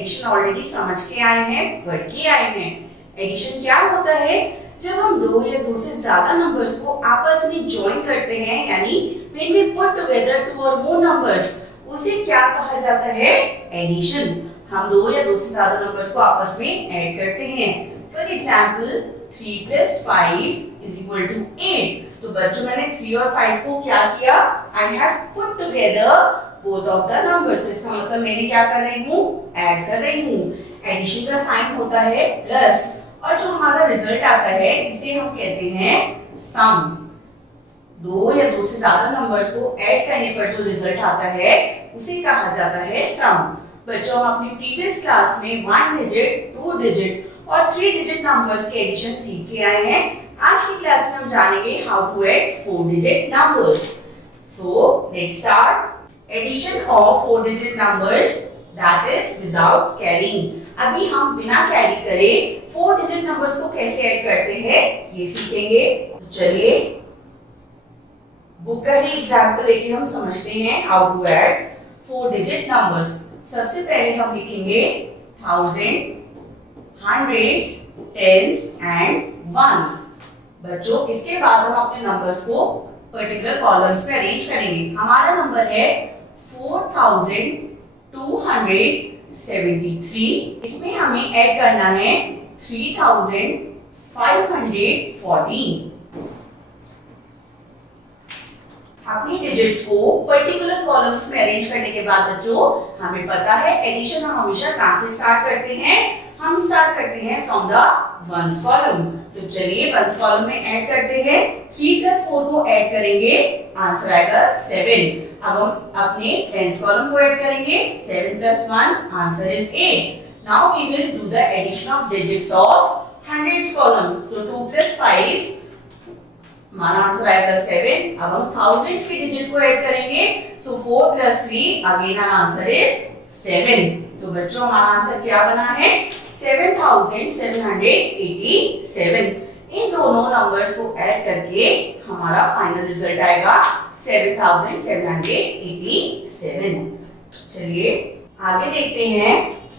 Addition already समझ के आए हैं, पढ़ के आए हैं। एडिशन क्या होता है? जब हम दो या दो से ज्यादा नंबर्स को आपस में ज्वाइन करते हैं, यानी when we put together two or more numbers, उसे क्या कहा जाता है? एडिशन। हम दो या दो से ज्यादा नंबर्स को आपस में ऐड करते हैं। For example 3 + 5 = 8। तो बच्चों मैंने 3 और 5 को क्या किया? I have put together both of the numbers. इसका मतलब मैंने क्या कर रही हूँ? ऐड कर रही हूँ। एडिशन का साइन होता है प्लस, और जो हमारा रिजल्ट आता है इसे हम कहते हैं सम। दो या दो से ज्यादा नंबर्स को ऐड करने पर जो रिजल्ट आता है उसे कहा जाता है सम। बच्चों हम अपनी प्रीवियस क्लास में 1 डिजिट, 2 डिजिट और 3 डिजिट नंबर्स के एडिशन सीख के आए हैं। आज की क्लास में हम जानेंगे how to add 4 digit numbers. So let's start. Addition of 4 digit numbers that is without carrying. अभी हम बिना कैरी करे 4 डिजिट नंबर्स को कैसे ऐड करते हैं ये सीखेंगे। तो चलिए बुक का ही एग्जांपल लेके हम समझते हैं how to add 4 digit numbers. सबसे पहले हम लिखेंगे 1000, hundreds, tens and ones। बच्चों इसके बाद हम अपने नंबर्स को पर्टिकुलर कॉलम्स में अरेंज करेंगे। हमारा नंबर है 4273। इसमें हमें ऐड करना है 3514। अपनी डिजिट्स को पर्टिकुलर कॉलम्स में अरेंज करने के बाद बच्चों हमें पता है एडिशन हम हमेशा कहां से स्टार्ट करते हैं? हम स्टार्ट करते हैं फ्रॉम द वंस कॉलम। तो चलिए वंस कॉलम में ऐड करते हैं। 3 + 4 को ऐड करेंगे, आंसर आएगा 7। अब हम अपने टेंस कॉलम को ऐड करेंगे। 7 + 1 answer is 8। Now we will do the addition of digits of hundreds column. So 2 + 5 हमारा आंसर आएगा 7। अब हम थाउजेंड्स की डिजिट को ऐड करेंगे। सो 4 + 3 अगेन आवर आंसर इज 7। तो बच्चों हमारा आंसर क्या बना है? 7787। इन दोनों नंबर्स को ऐड करके हमारा फाइनल रिजल्ट आएगा 7787। चलिए आगे देखते हैं।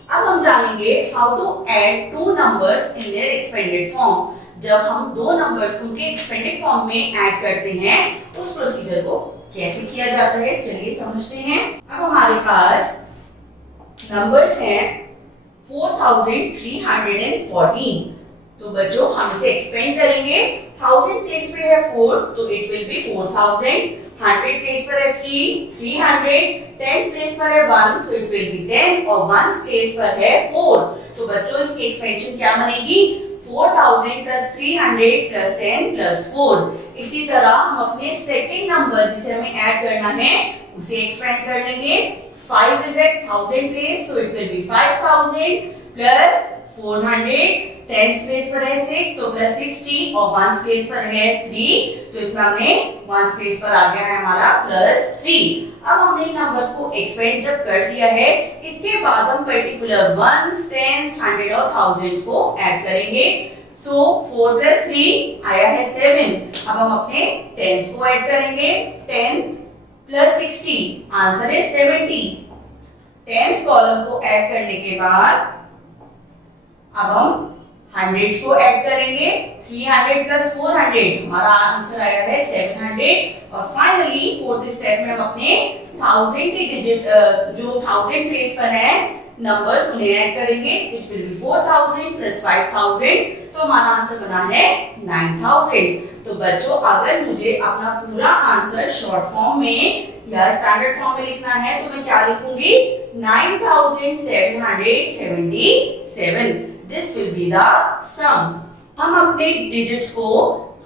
अब हम जानेंगे how to add 2 numbers in their expanded form. जब हम दो नंबर्स को उनके एक्सपेंडेड फॉर्म में ऐड करते हैं उस प्रोसीजर को कैसे किया जाता है चलिए समझते हैं। अब हमारे पास नंबर्स हैं 4314। तो बच्चों हम इसे एक्सपेंड करेंगे। 1000 प्लेस पे है 4 तो इट विल बी 4000। 100 प्लेस पर है 300। 10 प्लेस पर है 1 सो इट विल बी 10 और 1 प्लेस पर है 4। तो बच्चों इसकी एक्सपेंशन क्या बनेगी? 4000 + 300 + 10 + 4। इसी तरह हम अपने सेकंड नंबर जिसे हमें ऐड करना है उसे एक्सपेंड कर लेंगे। 5 is at 1000 place so it will be 5000 plus 400। 10s place पर है 6 तो plus 60 और 1s place पर है 3 तो इसमें हमने 1s place पर आ गया है हमारा +3। अब हमने नंबर्स को एक्सपेंड जब कर दिया है इसके बाद हम पर्टिकुलर 1s, 10s, 100 और 1000s को ऐड करेंगे। सो 4 + 3 आया है 7। अब हम अपने 10s को ऐड करेंगे। 10 + 60 आंसर है 70। 10s कॉलम को ऐड करने के बाद अब हम हंड्रेड्स को ऐड करेंगे। 300 + 400 हमारा आंसर आया है 700। और फाइनली फोर्थ स्टेप में हम अपने 1000 की डिजिट जो 1000 प्लेस पर है नंबर्स उन्हें ऐड करेंगे व्हिच विल बी 4000 + 5000 तो हमारा आंसर बना है 9000। तो बच्चों अगर मुझे अपना पूरा आंसर शॉर्ट फॉर्म में या स्टैंडर्ड फॉर्म में लिखना है तो मैं क्या लिखूंगी? 9777। दिस विल बी द सम। हम अपने डिजिट्स को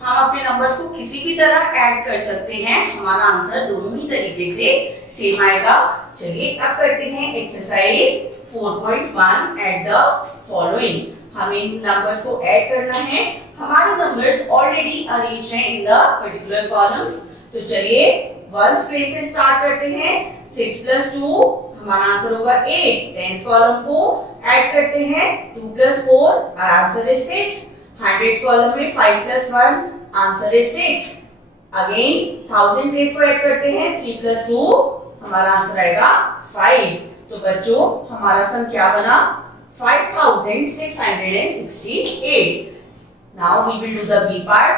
हम अपने नंबर्स को किसी भी तरह ऐड कर सकते हैं। हमारा आंसर दोनों ही तरीके से सेम आएगा। चलिए अब करते हैं एक्सरसाइज 4.1 ऐड द फॉलोइंग। हमें नंबर्स को ऐड करना है। हमारे नंबर्स ऑलरेडी अरेंज्ड हैं इन द पर्टिकुलर कॉलम्स। तो चलिए 1s प्लेस से स्टार्ट करते हैं। 6 + 2 हमारा आंसर होगा 8। 10s कॉलम को ऐड करते हैं। 2 + 4 और आंसर है 6। 100s कॉलम में 5 + 1 आंसर है 6। अगेन 1000 प्लेस को ऐड करते हैं। 3 + 2 हमारा आंसर आएगा 5। तो बच्चों हमारा सम क्या बना 5668। Now we will do the B part.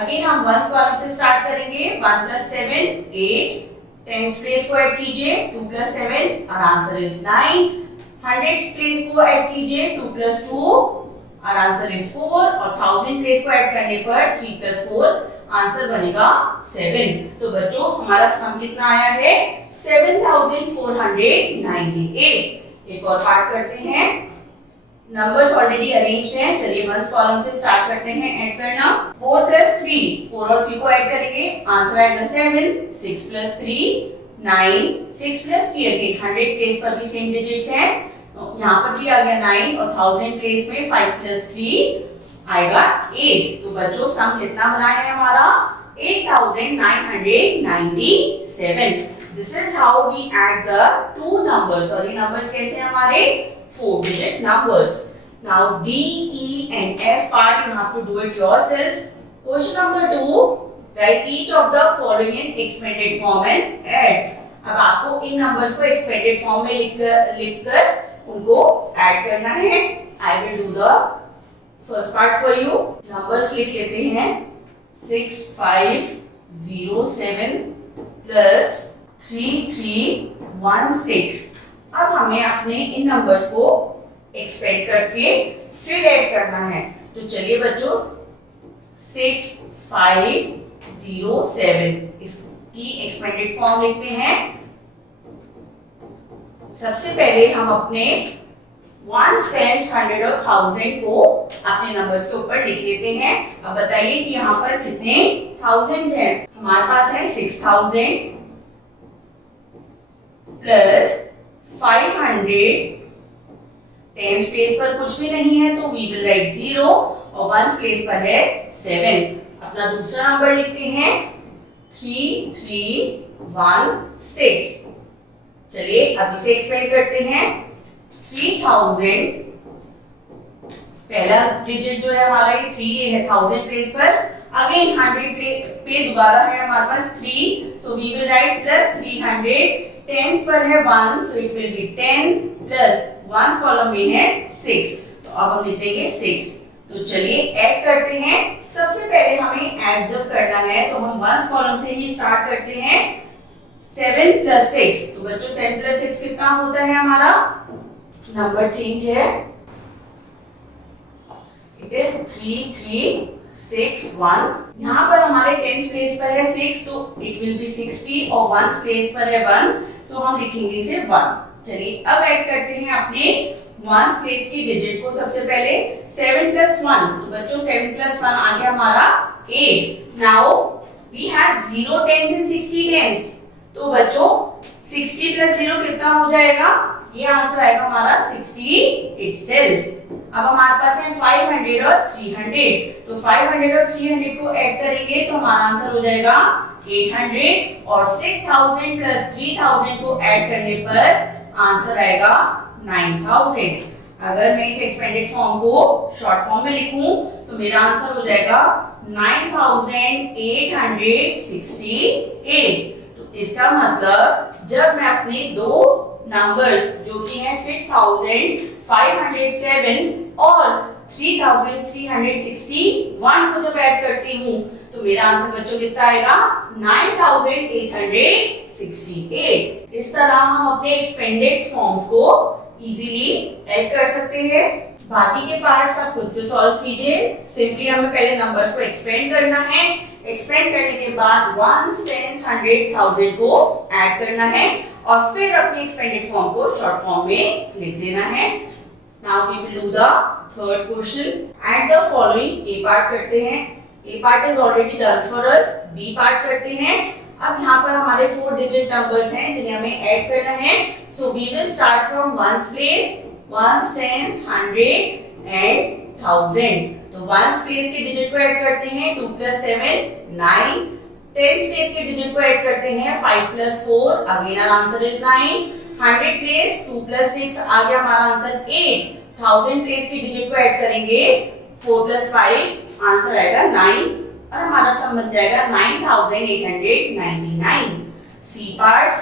Again हम वंस कॉलम से स्टार्ट करेंगे। 1 + 7 8, टेंस प्लेस को ऐड कीजिए 2 + 7 और आंसर इज 9। हंड्रेड्स प्लेस को ऐड कीजिए 2 + 2 और आंसर इज 4 और 1000 प्लेस को ऐड करने पर 3 + 4 आंसर बनेगा 7। तो बच्चों हमारा सम कितना आया है 7498। एक और पार्ट करते हैं। नंबर्स ऑलरेडी अरेंज्ड हैं। चलिए वंस कॉलम से स्टार्ट करते हैं ऐड करना। 4 + 3, 4 और 3 को ऐड करेंगे आंसर आएगा 7। 6 + 3 9, 6 + 3 अगेन 100 प्लेस पर भी सेम डिजिट्स हैं, यहाँ पर भी आ गया 9 और 1000 प्लेस में 5 + 3 आएगा 8। तो बच्चों सम कितना बना है हमारा 8997। This is how we add the two numbers. और ये नंबर्स कैसे हमारे 4 digit numbers. Now D, E and F part you have to do it yourself. Question number 2, write each of the following in expanded form and add. अब आपको इन numbers को expanded form में लिखकर उनको ऐड करना है। I will do the first part for you. Numbers लिख लेते हैं 6507 plus 3316। अब हमें अपने इन नंबर्स को एक्सपेंड करके फिर ऐड करना है। तो चलिए बच्चों 6507 इसकी एक्सपेंडेड फॉर्म लिखते हैं। सबसे पहले हम अपने 1s, 10s, 100 और 1000 को अपने नंबर्स के ऊपर लिख लेते हैं। अब बताइए कि यहाँ पर कितने थाउजेंड्स हैं। हमारे पास है 6000 प्लस 500। टेंस प्लेस पर कुछ भी नहीं है तो वी विल राइट 0 और वंस प्लेस पर है 7। अपना दूसरा नंबर लिखते हैं 3316। चलिए अब इसे एक्सपेंड करते हैं। 3000 पहला डिजिट जो है हमारा ये 3 है 1000 प्लेस पर। अगेन 100 पे दोबारा है हमारे पास 3, so we will write plus 300। Tens पर है 1, so it will be 10 plus ones column में है 6, तो अब हम लिखेंगे 6। तो चलिए ऐड करते हैं। सबसे पहले हमें ऐड जब करना है तो हम वंस कॉलम से ही स्टार्ट करते हैं। 7 + 6, तो बच्चों 7 + 6 कितना होता है हमारा, नंबर चेंज है, इट इज 3361। यहाँ पर हमारे टेंस प्लेस पर है 6, तो इट विल बी 60 और वंस प्लेस पर है 1, सो हम लिखेंगे इसे 1। चलिए अब ऐड करते हैं अपने वंस प्लेस की डिजिट को। सबसे पहले 7 + 1, तो बच्चों 7 + 1 आ गया हमारा 8। Now we have 0 10s and 60 10s, तो बच्चों 60 + 0 कितना हो जाएगा, ये आंसर आएगा हमारा 60 itself। अब हमारे पास है 500 और 300, तो 500 और 300 को ऐड करेंगे तो हमारा आंसर हो जाएगा 800 और 6000 + 3000 को ऐड करने पर आंसर आएगा 9000। अगर मैं इस एक्सपेंडेड फॉर्म को शॉर्ट फॉर्म में लिखूं तो मेरा आंसर हो जाएगा 9868। तो इसका मतलब जब मैं अपने दो नंबर्स जो कि हैं 6507 और 3361 को जब ऐड करती हूँ तो मेरा आंसर बच्चों कितना आएगा 9868। इस तरह हम अपने एक्सपेंडेड फॉर्म्स को इजीली ऐड कर सकते हैं। बाकी के पार्ट्स आप खुद से सॉल्व कीजिए। सिंपली हमें पहले नंबर्स को एक्सपेंड करना है। एक्सपेंड करने के बाद 1s, 10s, 100, 1000 को ऐड करना है और फिर अपने एक्सपेंडेड फॉर्म को शॉर्ट फॉर्म में लिख देना है। Now we will do the third question. Add the following. A part करते हैं। A part is already done for us. B part करते हैं। अब यहाँ पर हमारे 4 डिजिट नंबर्स हैं जिन्हें हमें ऐड करना है। So we will start from ones place, 1s, 10s, 100 and 1000। तो वंस प्लेस के डिजिट को ऐड करते हैं 2 + 7 9। टेंस प्लेस के डिजिट को ऐड करते हैं 5 + 4, again our answer is 9। 100 place 2 + 6 आ गया हमारा आंसर 8। 1000 प्लेस के डिजिट को ऐड करेंगे 4 + 5, आंसर आएगा 9 और हमारा सम बन जाएगा 9899। C part.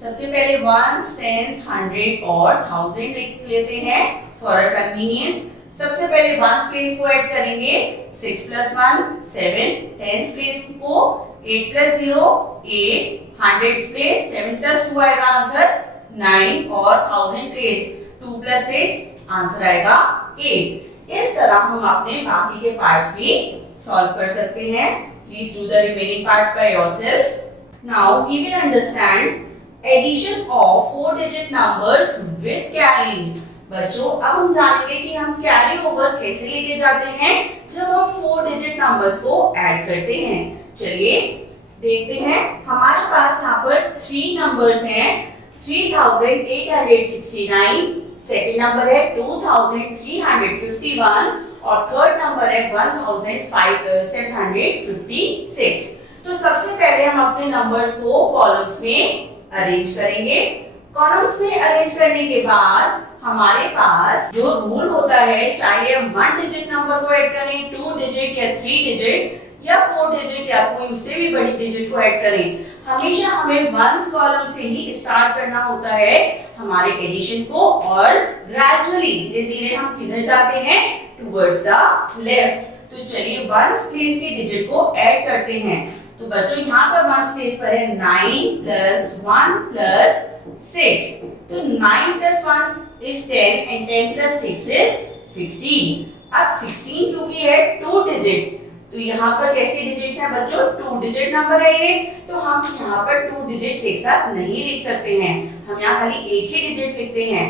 सबसे पहले वंस, टेंस, 100 और 1000 लिख लेते हैं फॉर अ कन्वीनियंस। सबसे पहले वंस प्लेस को ऐड करेंगे 6 + 1 7, टेंस प्लेस को 8 + 0 8, 100 प्लेस 7 + 2 आएगा आंसर 9 और 1000 प्लेस 2 + 6 आंसर आएगा 8। इस तरह हम अपने बाकी के पार्ट्स भी सॉल्व कर सकते हैं। Please do the remaining parts by yourself. Now we will understand addition of 4 digit numbers with carry. बच्चों अब हम जानेंगे कि हम कैरी ओवर कैसे लेके जाते हैं जब हम 4 डिजिट नंबर्स को ऐड करते हैं। चलिए देखते हैं। हमारे पास यहाँ पर 3 नंबर्स हैं 3869, सेकंड नंबर है 2351 और थर्ड नंबर है 1756। तो सबसे पहले हम अपने नंबर्स को कॉलम्स में अरेंज करेंगे। कॉलम्स में अरेंज करने के बाद हमारे पास जो रूल होता है, चाहे हम 1 डिजिट नंबर को ऐड करें, 2 डिजिट या 3 डिजिट या 4 डिजिट या कोई उससे भी बड़ी डिजिट को ऐड करें, हमेशा हमें वंस कॉलम से ही स्टार्ट करना होता है हमारे एडिशन को और ग्रेजुअली धीरे धीरे हम किधर जाते हैं, टुवर्ड्स द लेफ्ट। तो चलिए वंस प्लेस के डिजिट को ऐड करते हैं। तो बच्चों यहाँ पर वंस प्लेस पर है 9 + 1 + 6। तो 9 + 1 is 10 and 10 + 6 is 16। अब 16 क्योंकि है 2 डिजिट, तो यहाँ पर कैसे डिजिट्स हैं बच्चों, 2 डिजिट नंबर है ये, तो हम यहाँ पर 2 डिजिट्स एक साथ नहीं लिख सकते हैं। हम यहाँ खाली एक ही डिजिट लिखते हैं।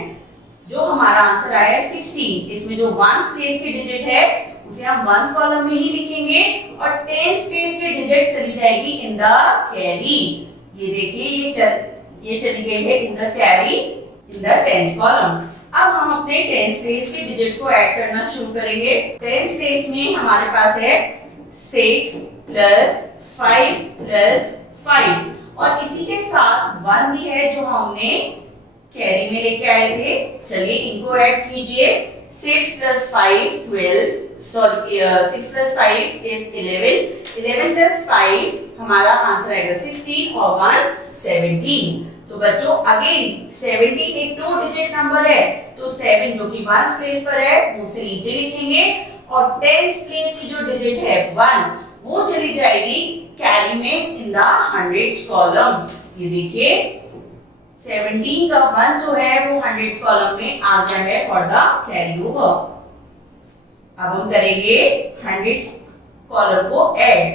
जो हमारा आंसर आया है 16, इसमें जो वंस प्लेस की डिजिट है उसे हम वंस कॉलम में ही लिखेंगे और टेंस प्लेस की डिजिट चली जाएगी इन द कैरी। ये देखिए ये चली गई है in the carry in the tens column. अब हम अपने टेंस प्लेस के डिजिट्स को ऐड करना शुरू करेंगे। टेंस प्लेस में हमारे पास है 6 + 5 + 5 और इसी के साथ 1 भी है जो हमने कैरी में लेके आए थे। चलिए इनको ऐड कीजिए। 6 + 5 12, सॉरी 6 + 5 is 11, 11 + 5 हमारा आंसर आएगा 16 और 1 17। तो बच्चों अगेन 17 एक 2 डिजिट नंबर है, तो 7 जो कि वंस प्लेस पर है वो से नीचे लिखेंगे और टेंस प्लेस की जो डिजिट है 1 वो चली जाएगी कैरी में इन द हंड्रेड्स कॉलम। ये देखिए 17 का 1 जो है वो हंड्रेड्स कॉलम में आ गया है फॉर द कैरी ओवर। अब हम करेंगे हंड्रेड्स कॉलम को ऐड।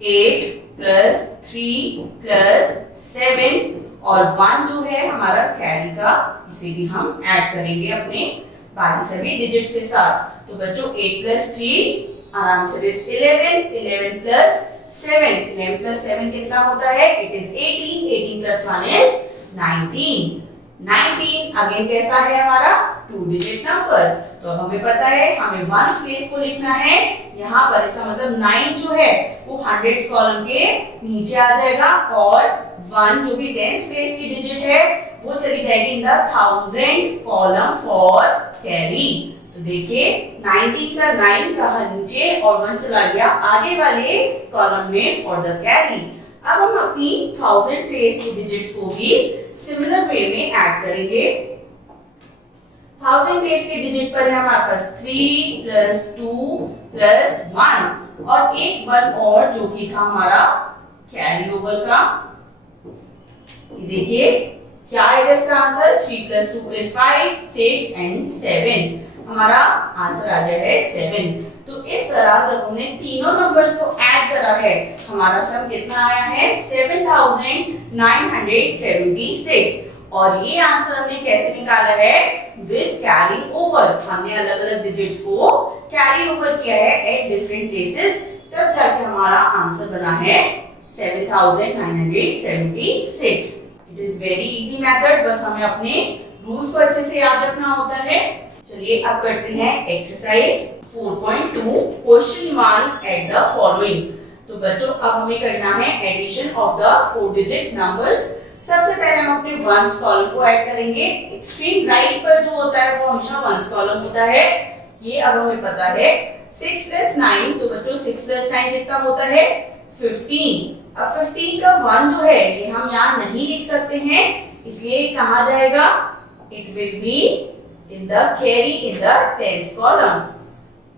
8 + 3 + 7 और 1 जो है हमारा कैरी का, इसे भी हम ऐड करेंगे अपने बाकी सभी डिजिट्स के साथ। तो बच्चों 8 + 3 आंसर इज 11, 11 + 7, 11 + 7 कितना होता है, इट इज 18, 18 + 1 is 19, 19 अगेन कैसा है हमारा 2 डिजिट नंबर। तो हमें पता है हमें वंस प्लेस को लिखना है यहाँ पर, इसका मतलब 9 जो है वो हंड्रेड्स कॉलम के नीचे आ जाएगा और 1 जो कि टेंस प्लेस की डिजिट है वो चली जाएगी in the 1000 column for carry. तो देखिए 19 का 9 रहा नीचे और 1 चला गया आगे वाले कॉलम में फॉर द कैरी। अब हम अपनी 1000 प्लेस की डिजिट्स को भी सिमिलर वे में ऐड करेंगे। 1000 प्लेस के डिजिट पर है हमारे पास 3 + 2 + 1 और एक 1 और जो कि था हमारा कैरी ओवर का। देखिए क्या आएगा इसका आंसर, 3 + 2 + 5 6 and 7 हमारा आंसर आ गया है 7। तो इस तरह जब हमने तीनों नंबर्स को ऐड करा है हमारा सम कितना आया है 7976 और ये आंसर हमने कैसे निकाला है, विद कैरिंग ओवर। हमने अलग अलग डिजिट्स को कैरी ओवर किया है एट डिफरेंट प्लेसेस, तब जाके हमारा आंसर बना है 7976। It is very easy method, बस हमें अपने रूल्स को अच्छे से याद रखना होता है। चलिए अब करते हैं exercise 4.2 question 1 add the following. तो बच्चों अब हमें करना है addition of the 4 digit numbers. सबसे पहले हम अपने वंस कॉलम को ऐड करेंगे। एक्सट्रीम राइट पर जो होता है वो हमेशा वंस कॉलम होता है, ये अब हमें पता है। 6 + 9, तो बच्चों 6 + 9 कितना होता है 15। अब 15 का 1 जो है ये हम यहाँ नहीं लिख सकते हैं, इसलिए कहा जाएगा it will be in the carry in the tens column.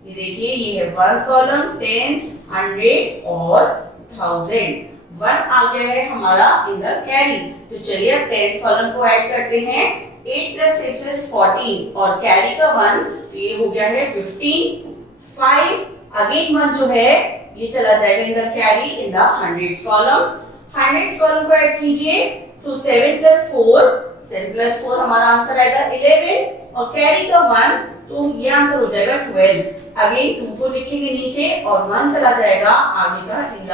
ये देखिए ये है वंस कॉलम, टेंस, 100 और 1000। 1 आ गया है हमारा इन द कैरी। तो चलिए अब टेंस कॉलम को ऐड करते हैं। 8 + 6 is 14 और कैरी का 1 तो ये हो गया है 15। 5 अगेन 1 जो है ये चला जाएगा in the carry in the hundreds column. Hundreds column को ऐड कीजिए। सो 7 + 4 हमारा आंसर आएगा 11 और कैरी का 1 तो ये आंसर हो जाएगा 12। अगेन 2 को लिखेंगे नीचे और 1 चला जाएगा आगे का in the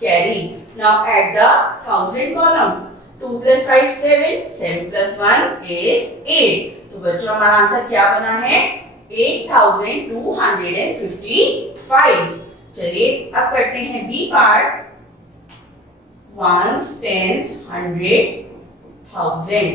carry. Now add the 1000 column. 2 + 5 7, 7 + 1 is 8। तो बच्चों हमारा आंसर क्या बना है 8255। चलिए अब करते हैं बी पार्ट। Once, tens, 100, 1000।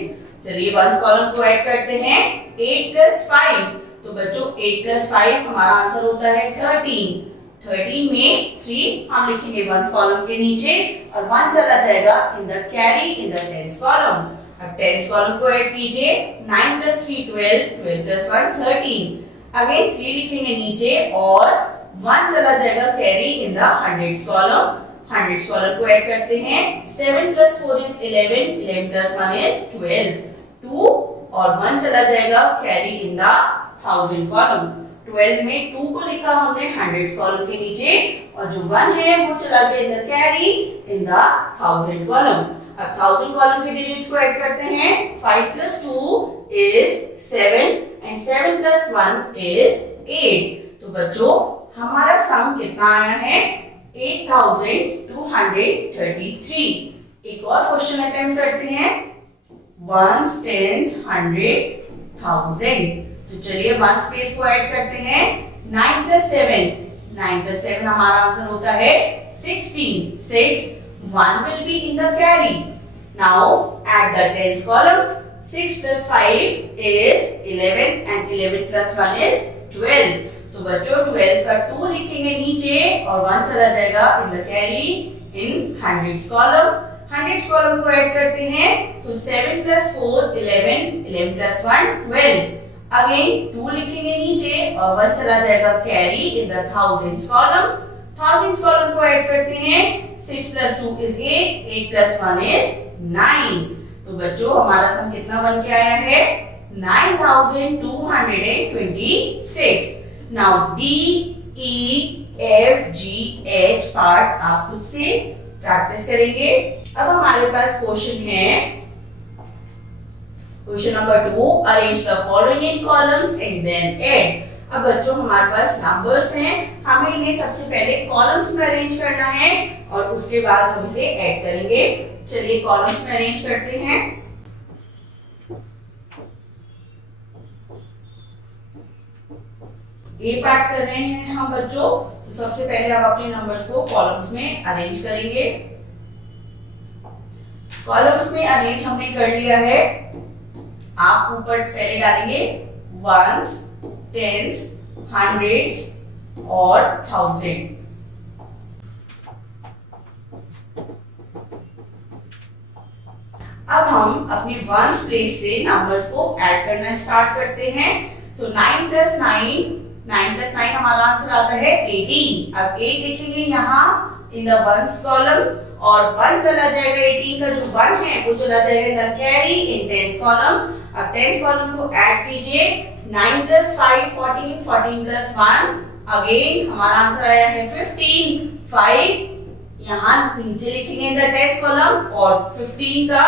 चलिए वंस कॉलम को ऐड करते हैं। 8 + 5 तो बच्चों 8 + 5 हमारा आंसर होता है 13। 13 में 3 हम लिखेंगे वंस कॉलम के नीचे और 1 चला जाएगा in the carry in the tens column. अब टेंस कॉलम को ऐड कीजिए। 9 + 3 12, 12 + 1 13। अगेन 3 लिखेंगे नीचे और 1 चला जाएगा carry in the hundreds column. Hundreds column को ऐड करते हैं। 7 + 4 is 11, 11 + 1 is 12। 2 और 1 चला जाएगा कैरी इन द 1000 कॉलम। 12 में 2 को लिखा हमने हंड्रेड्स कॉलम के नीचे और जो 1 है वो चला गया in the carry in the 1000 column. अब 1000 कॉलम के डिजिट्स को ऐड करते हैं। 5 + 2 is 7 and 7 + 1 is 8। तो बच्चों हमारा सम कितना आया है 8233। एक और क्वेश्चन अटेम्प्ट करते हैं। Ones, tens, 100, 1000। तो चलिए वंस प्लेस को ऐड करते हैं। 9 + 7, 9 + 7 हमारा आंसर होता है 16। 6, 1 will be in the carry। Now add the tens column। 6 + 5 is 11 and 11 + 1 is 12। तो बच्चों 12 का 2 लिखेंगे नीचे और 1 चला जाएगा in the carry in hundreds column. Hundreds column को ऐड करते हैं। सो 7 + 4 11, 11 + 1 12। अगेन 2 लिखेंगे नीचे और 1 चला जाएगा carry in the thousands column. Thousands column को ऐड करते हैं। 6 + 2 is 8, 8 + 1 is 9। तो बच्चों हमारा सम कितना बन के आया है 9226। Now D, E, F, G, H part आप खुद से प्रैक्टिस करेंगे। अब हमारे पास क्वेश्चन है question number 2। Arrange the following in columns and then add. अब बच्चों हमारे पास नंबर्स हैं, हमें इन्हें सबसे पहले कॉलम्स में अरेंज करना है और उसके बाद हम इसे ऐड करेंगे। चलिए कॉलम्स में अरेंज करते हैं। ए पार्ट कर रहे हैं हम बच्चों, तो सबसे पहले आप अपने नंबर्स को कॉलम्स में अरेंज करेंगे। कॉलम्स में अरेंज हमने कर लिया है। आप ऊपर पहले डालेंगे वंस, टेंस, हंड्रेड्स और 1000। अब हम अपनी वंस प्लेस से नंबर्स को ऐड करना स्टार्ट करते हैं। सो 9 + 9 हमारा आंसर आता है 18। अब 8 लिखेंगे यहाँ इन द वंस कॉलम और 1 चला जाएगा 18 का जो 1 है वो चला जाएगा in the carry in tens column. अब टेंस कॉलम को ऐड कीजिए। 9 + 5 14, 14 + 1 अगेन हमारा आंसर आया है 15। 5 यहाँ नीचे लिखेंगे इन द टेंस कॉलम और 15 का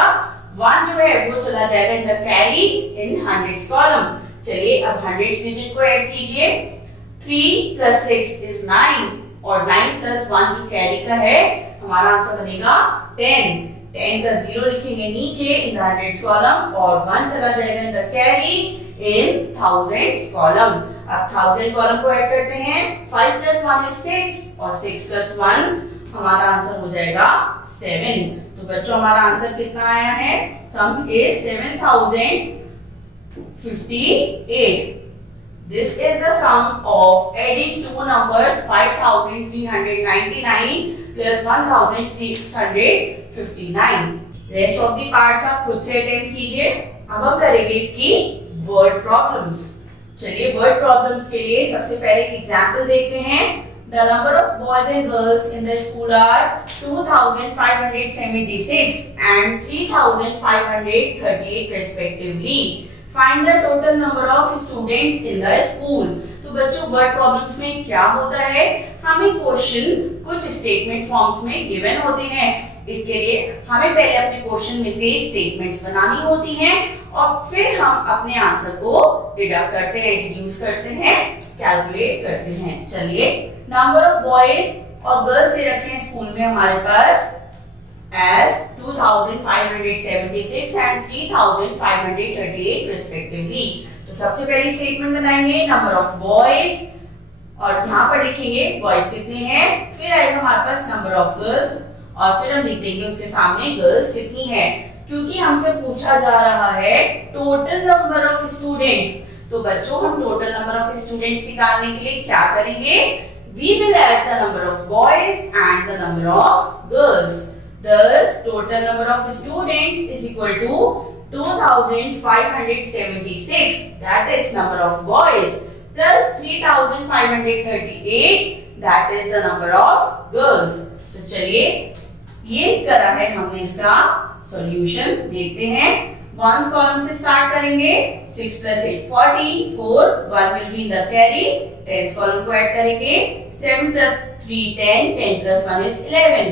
1 जो है वो चला जाएगा in the carry in hundreds column. चलिए अब हंड्रेड्स डिजिट को ऐड कीजिए। 3 + 6 is 9 और 9 + 1 जो कैरी का है हमारा आंसर बनेगा 10। 10 का 0 लिखेंगे नीचे इन द हंड्रेड्स कॉलम और 1 चला जाएगा in the carry in thousands column. अब 1000 कॉलम को ऐड करते हैं। 5 + 1 is 6 और 6 + 1 हमारा आंसर हो जाएगा 7। तो बच्चों हमारा आंसर कितना आया है सम is 7058। This is the sum of adding two numbers 5399 plus 1659। Rest of the parts आप खुद से अटेम्प्ट कीजिए। अब हम करेंगे इसकी वर्ड प्रॉब्लम्स। चलिए वर्ड प्रॉब्लम्स के लिए सबसे पहले एक एग्जांपल देखते हैं। The number of boys and girls in the school are 2576 and 3538 respectively. Find the total number of students in the school. तो बच्चों वर्ड प्रॉब्लम्स में क्या होता है, हमें क्वेश्चन कुछ स्टेटमेंट फॉर्म्स में गिवन होते हैं। इसके लिए हमें पहले अपने क्वेश्चन में से स्टेटमेंट्स बनानी होती हैं और फिर हम अपने आंसर को डिडक्ट करते हैं, डिड्यूस करते हैं, कैलकुलेट करते हैं। चलिए नंबर ऑफ बॉयज और गर्ल्स दे रखे हैं स्कूल में हमारे पास as 2576 and 3538 respectively। तो सबसे पहली स्टेटमेंट बनाएंगे नंबर ऑफ बॉयज और यहाँ पर लिखेंगे बॉयज कितने हैं, फिर आएगा हमारे पास नंबर ऑफ गर्ल्स और फिर हम लिख देंगे उसके सामने गर्ल्स कितनी है। क्योंकि हमसे पूछा जा रहा है टोटल नंबर ऑफ स्टूडेंट्स, तो बच्चों हम टोटल नंबर ऑफ स्टूडेंट्स निकालने के लिए क्या करेंगे, we will add the number of boys and the number of girls. Thus total number of students is equal to 2576, that is number of boys, plus 3538, that is the number of girls। तो चलिए ये करा है हमने, इसका solution देखते हैं। Once column से स्टार्ट करेंगे। 6 plus 8 14, 4 1 will be in the carry, tens column को ऐड करेंगे। 7 plus 3 10, 10 plus 1 is 11,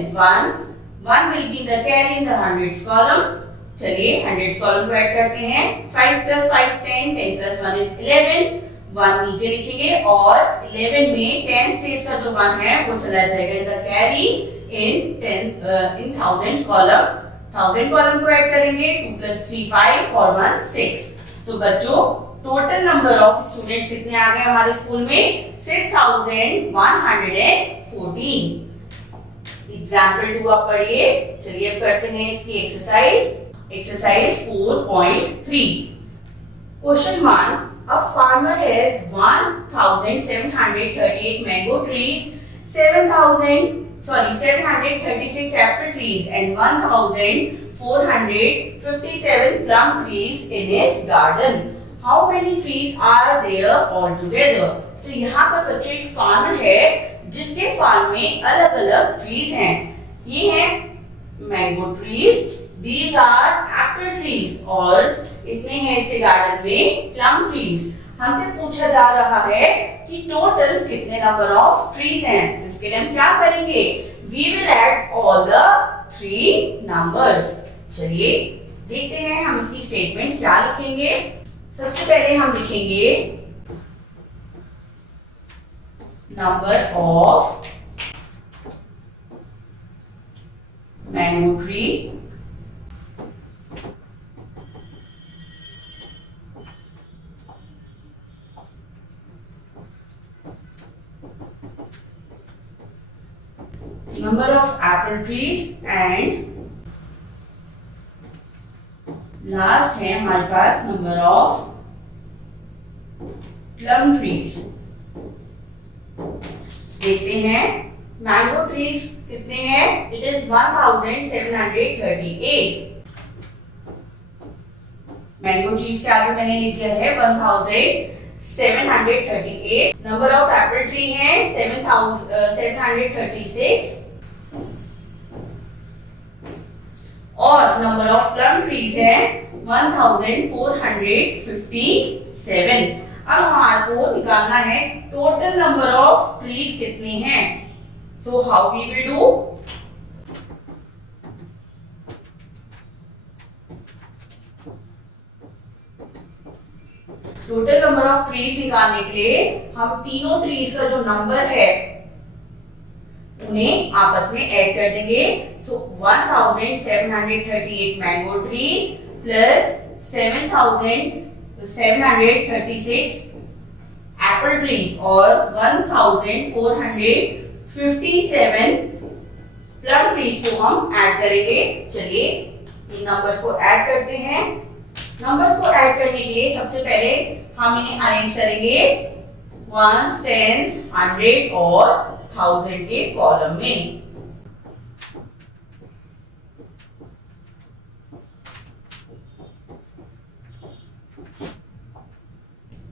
1 will be in the carry in the hundreds column। चलिए हंड्रेड्स कॉलम को ऐड करते हैं। 5 plus 5 10, 10 plus 1 is 11, 1 नीचे लिखेंगे और 11 में 10th प्लेस का जो 1 है वो चला जाएगा in the carry in thousands column. 1000 column को ऐड करेंगे। 2 plus 3 5 और 1 6। तो बच्चों टोटल नंबर ऑफ स्टूडेंट्स कितने आ गए हमारे स्कूल में, 6114। एग्जाम्पल 2 आप पढ़िए। चलिए अब करते हैं इसकी exercise 4.3। Question 1, a farmer has 1738 mango trees, 736 apple trees and 1457 plum trees in his garden. How many trees are there altogether? तो यहाँ पर बच्चों एक फार्मर है जिसके फार्म में अलग अलग ट्रीज हैं। ये हैं mango trees, these are apple trees और इतने हैं इसके गार्डन में प्लम ट्रीज। हमसे पूछा जा रहा है कि टोटल कितने नंबर ऑफ ट्रीज हैं। तो इसके लिए हम क्या करेंगे, we will add all the 3 numbers। चलिए देखते हैं हम इसकी स्टेटमेंट क्या लिखेंगे। सबसे पहले हम लिखेंगे number of mango tree number of apple trees and last है हमारे पास नंबर ऑफ प्लम ट्रीज। देखते हैं मैंगो ट्रीज कितने हैं, इट इज 1738। मैंगो ट्रीज के आगे मैंने लिख दिया है 1738। नंबर ऑफ एप्पल ट्री है 736 और नंबर ऑफ प्लम ट्रीज है 1457। अब हमारे को निकालना है टोटल नंबर ऑफ ट्रीज कितने हैं। So how we will do, total number of trees निकालने के लिए हम तीनों ट्रीज का जो नंबर है उन्हें आपस में ऐड कर देंगे। सो 1738 mango trees plus 7736 Apple trees और 1457 प्लम ट्रीज को हम ऐड करेंगे। चलिए इन नंबर्स को ऐड करते हैं। नंबर्स को ऐड करने के लिए सबसे पहले हम इन्हें अरेंज करेंगे ones, tens, 100 और 1000 के कॉलम में।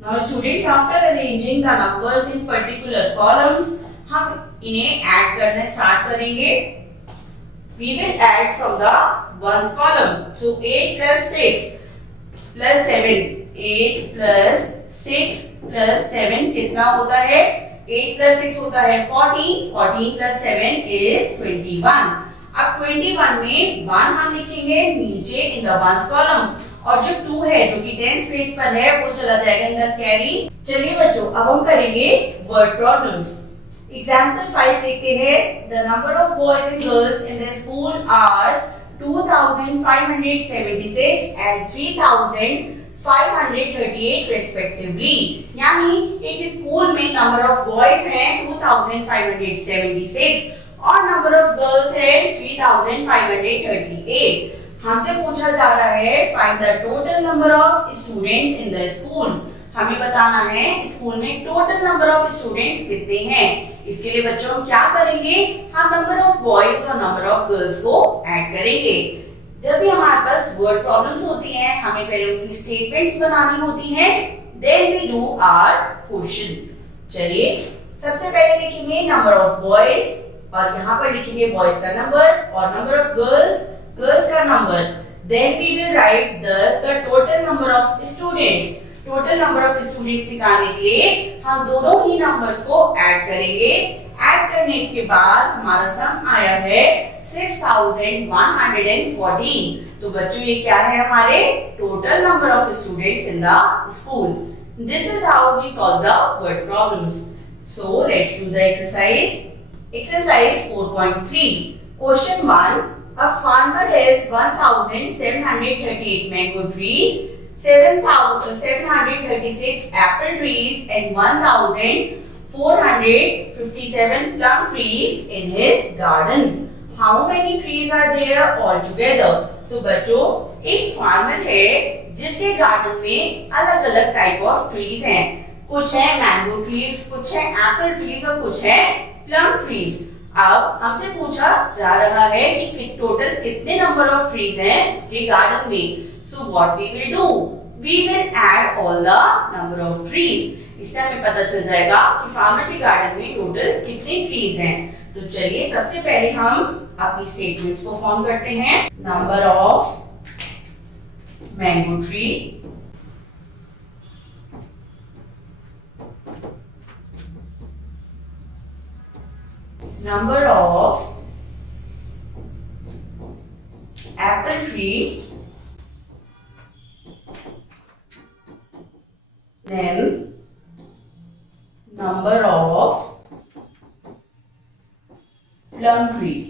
Now students, after arranging the numbers in particular columns, हम इन्हें ऐड करना स्टार्ट करेंगे. We will add from the ones column. So 8 plus 6 plus 7. 8 plus 6 plus 7 कितना होता है? 8 plus 6 होता है 14. 14 plus 7 is 21. अब 21 में 1 हम लिखेंगे नीचे इन द वंस कॉलम, और जो 2 है जो कि टेंस प्लेस पर है वो चला जाएगा इन द कैरी. चलिए बच्चों, अब हम करेंगे वर्ड प्रॉब्लम्स. एग्जांपल 5 देखते हैं. The number of boys and girls in the school are 2576 and 3538 respectively. यानी एक स्कूल में नंबर ऑफ बॉयज हैं 2576 और नंबर ऑफ गर्ल्स है 3538. हमसे पूछा जा रहा है find the total number of students in the school. हमें बताना है स्कूल में टोटल नंबर ऑफ स्टूडेंट्स कितने हैं. इसके लिए बच्चों हम क्या करेंगे, हम नंबर ऑफ बॉयज और नंबर ऑफ गर्ल्स को ऐड करेंगे. जब भी हमारे पास वर्ड प्रॉब्लम्स होती हैं, हमें पहले उनकी स्टेटमेंट्स बनानी होती हैं, then we do our question. चलिए सबसे पहले लिखेंगे नंबर ऑफ बॉयज और यहाँ पर लिखेंगे बॉयज का नंबर और नंबर ऑफ गर्ल्स का number. Then we will write thus the total number of students. Total number of students निकालने के लिए हम दोनों ही नंबर्स को ऐड करेंगे. ऐड करने के बाद हमारा सम आया है 6114. तो बच्चों ये क्या है, हमारे total number of students in the school. This is how we solve the word problems. So let's do the exercise. Exercise 4.3. Question 1. A farmer has 1738 mango trees, 736 apple trees and 1457 plum trees in his garden. How many trees are there altogether? तो बच्चों एक farmer है जिसके garden में अलग अलग type of trees हैं. कुछ है मैंगो ट्रीज, कुछ है एप्पल ट्रीज और कुछ है प्लम ट्रीज. अब हमसे पूछा जा रहा है कि टोटल कितने नंबर ऑफ ट्रीज हैं उसके गार्डन में. So what we will do, we will add all the number of trees. इससे हमें पता चल जाएगा कि फार्मर के गार्डन में टोटल कितने ट्रीज हैं. तो चलिए सबसे पहले हम अपनी स्टेटमेंट्स को फॉर्म करते हैं. Number of mango tree, number of apple tree, then number of plum tree.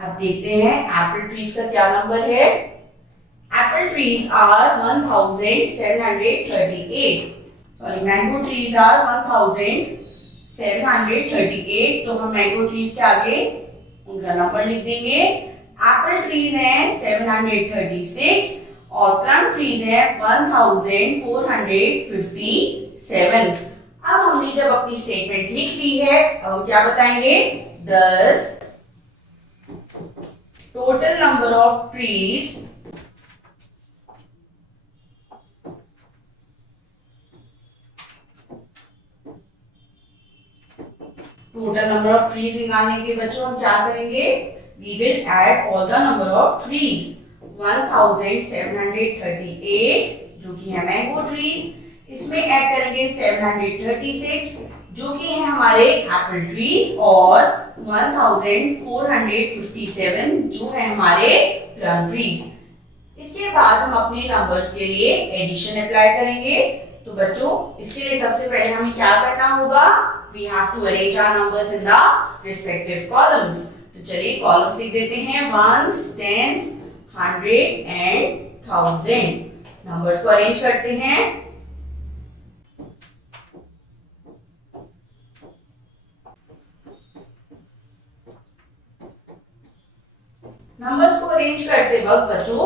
अब देखते हैं एप्पल ट्रीज का क्या नंबर है. Apple trees are 1738. Sorry, mango trees are 1738. तो हम मैंगो ट्रीज के आगे उनका नंबर लिख देंगे. एप्पल ट्रीज हैं 736 और प्लम ट्रीज हैं 1457. अब हमने जब अपनी स्टेटमेंट लिख ली है, अब हम क्या बताएंगे, thus total number of trees निकालने के बच्चों हम क्या करेंगे, we will add all the number of trees. 1738 जो कि है मैंगो ट्रीज, इसमें ऐड करेंगे 736 जो कि है हमारे एप्पल ट्रीज और 1457 जो है हमारे प्लम ट्रीज. इसके बाद हम अपने नंबर्स के लिए एडिशन अप्लाई करेंगे. तो बच्चों इसके लिए सबसे पहले हमें क्या करना होगा, we have to arrange our numbers in the respective columns. तो चलिए कॉलम्स लिख देते हैं, ones, tens, 100 and 1000. नंबर्स को अरेंज करते हैं. नंबर्स को अरेंज करते वक्त बच्चों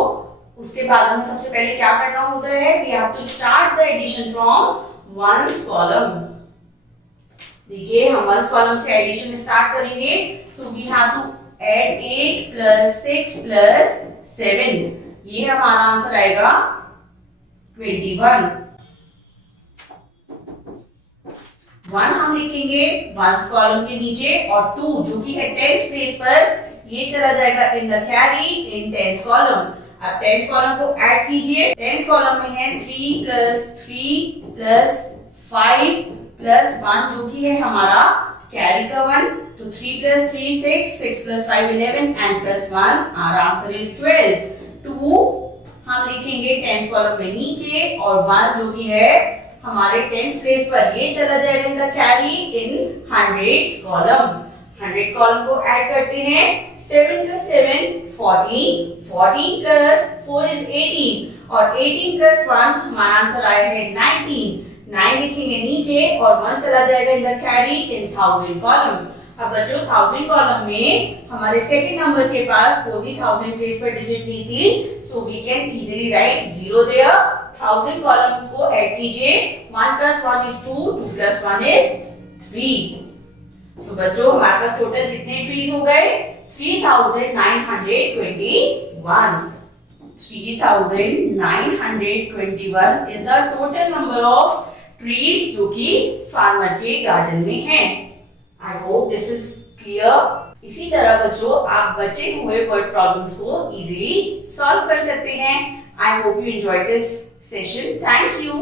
उसके बाद हमें सबसे पहले क्या करना होता है, we have to start the addition from ones column. देखिए हम ones column से एडिशन स्टार्ट करेंगे. so we have to add 8 plus 6 plus 7. ये हमारा आंसर आएगा 21. 1 हम लिखेंगे वंस कॉलम के नीचे और 2 जो कि है टेंस प्लेस पर ये चला जाएगा in the carry in tens column. अब टेंस कॉलम को ऐड कीजिए। टेंस कॉलम में है 3 प्लस 3 प्लस 5 प्लस 1 जो कि है हमारा कैरी का 1। तो 3 plus 3 6, 6 plus 5 11 and plus 1 our answer is 12। 2 हम लिखेंगे टेंस कॉलम में नीचे और 1 जो कि है हमारे टेंस प्लेस पर ये चला जाएगा in the carry in hundreds column. 100 column को ऐड करते हैं। 7 प्लस 7 14, 14 प्लस 4 इज 18 और 18 प्लस 1 हमारा आंसर आया है 19। 9 लिखेंगे नीचे और 1 चला जाएगा in the carry in 1000 column. अब बच्चों 1000 कॉलम में हमारे सेकंड नंबर के पास कोई भी 1000 प्लेस पर डिजिट नहीं थी, so we can easily write 0 there. 1000 column को ऐड कीजिए। 1 plus 1 is 2, 2 plus 1 is 3। तो बच्चों हमारे पास टोटल कितने ट्रीज हो गए? 3921। 3921 is the total number of trees जो कि फार्मर के गार्डन में हैं। I hope this is clear। इसी तरह बच्चों आप बचे हुए वर्ड प्रॉब्लम्स को इजीली सॉल्व कर सकते हैं। I hope you enjoyed this session. Thank you.